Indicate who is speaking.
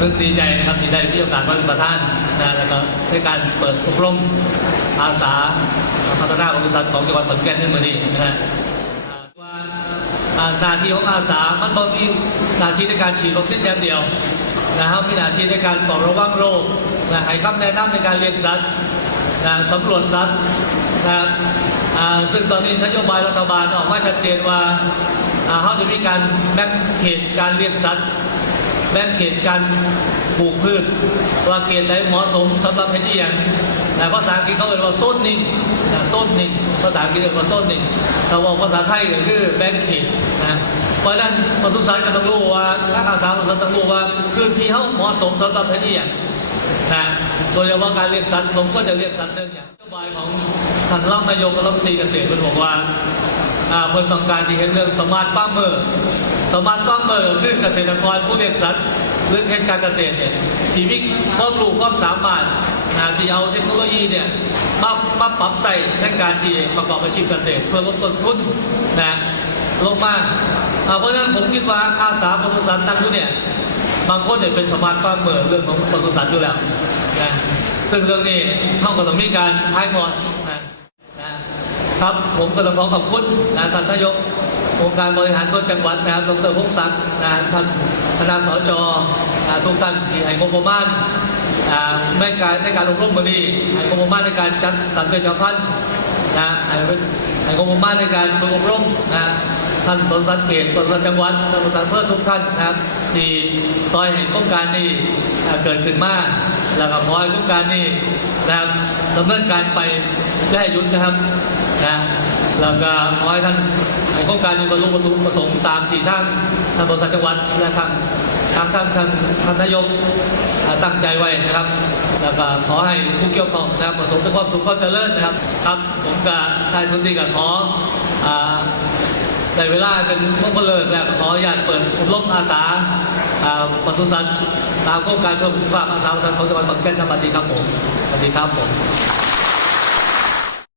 Speaker 1: ซึ่งดีใจนะครับที่ได้มีโอกาสมาเป็นประธานนะแล้วก็ในการเปิดอบรมอาสาพัฒนาบริษัทของจังหวัดขอนแก่นในเมื่อนี้นะฮะอ่ว่าหนาทีของอาสา มันบ่มีหนาทีในการฉีดวัคซีนอย่างเดียวนะครับมีหนาทีในการเฝ้าระวังโรคนะให้คำแนะนำในการเลี้ยงสัตว์นะสำรวจสัตว์นะครับซึ่งตอนนี้นโยบายรัฐบาลออกมาชัดเจนว่าอ่าเขาจะมีการแบ่งเขตการเลี้ยงสัตว์ แบ่งเขตการปลูกพืช ว่าเขตไหนเหมาะสมสำหรับเฮ็ดอหย่างนะภาษาอังกฤษเขาเรียกว่าโซนนิ่งนะโซนนิ่งภาษาอังกฤษเรียกว่าโซนนิ่งแต่ว่าภาษาไทยก็คือแบ่งเขตนะเพราะฉะนั้นปศุสัตว์ก็ต้องรู้ว่านักอาสาปศุสัตว์ต้องรู้ว่าพื้นที่เขาเหมาะสมสำหรับเฮ็ดอหย่างนะโดยเฉพาะการเลี้ยงสัตว์สมก็จะเลี้ยงสัตว์เดินอย่างนโยบายของท่านรองนายกรัฐมนตรีเกษตรเพิ่นบอกว่าเพิ่นต้องการที่เห็นเรื่องสมาร์ทฟาร์มเมอร์ สมาร์ทฟาร์มเมอร์คือเกษตรกรผู้เลี้ยงสัตว์หรือเฮ็ดการเกษตรเนี่ยที่มีความรู้ความสามารถนะที่เอาเทคโนโลยีเนี่ยมามาปรับใส่ในการที่ประกอบอาชีพเกษตร เพื่อลดต้นทุนนะลงมาเพราะฉะนั้นผมคิดว่าอาสาปศุสัตว์ตั้งอยู่เนี่ยบางคนเนี่ยเป็นสมาร์ทฟาร์มเมอร์เรื่องของปศุสัตว์อยู่แล้วนะซึ่งเรื่องนี้เขาก็ต้องมีการท้ายทอดนะนะครับผมก็ต้องขอขอบคุณนะท่านนายก องค์การบริหารส่วนจังหวัดนะครับดรพงศักดิ์นะท่านคณะสจทุกท่านที่ให้งบประมาณอ่าในการในการอบรมมือนี้ให้งบประมาณในการจัดสรรเวชภัณฑ์นะให้ให้งบประมาณในการฝึกอบรมนะท่านบริษัทเขตบริษัทจังหวัดท่านบริษัทเพื่อทุกท่านนะครับที่ซอยแห่งโครงการนี้อ่เกิดขึ้นมาแล้วก็ขอให้โครงการนี้นะครับดำเนินการไปได้หยุดนะครับนะ แล้วก็ขอให้ท่านให้โครงการนี้บรรลุวัตถุประสงค์ตามที่ท่างทางบริษัทจังหวัดและทางทางท่างทางท่านนายกตั้งใจไว้นะครับ แล้วก็ขอให้ผู้เกี่ยวข้องนะครับประสบแต่ความสุขความเจริญนะครับครับผมกับนายสุนทรีกับขออ่าในเวลาเป็นมงคลเลิกแล้วขออนุญาตเปิดอบรมอาสาอ่าปศุสัตว์ตามโครงการเพื่อสุขภาพอาสาปศุสัตว์ของจังหวัดขอนแก่นครับสวัสดีครับผมสวัสดีครับผม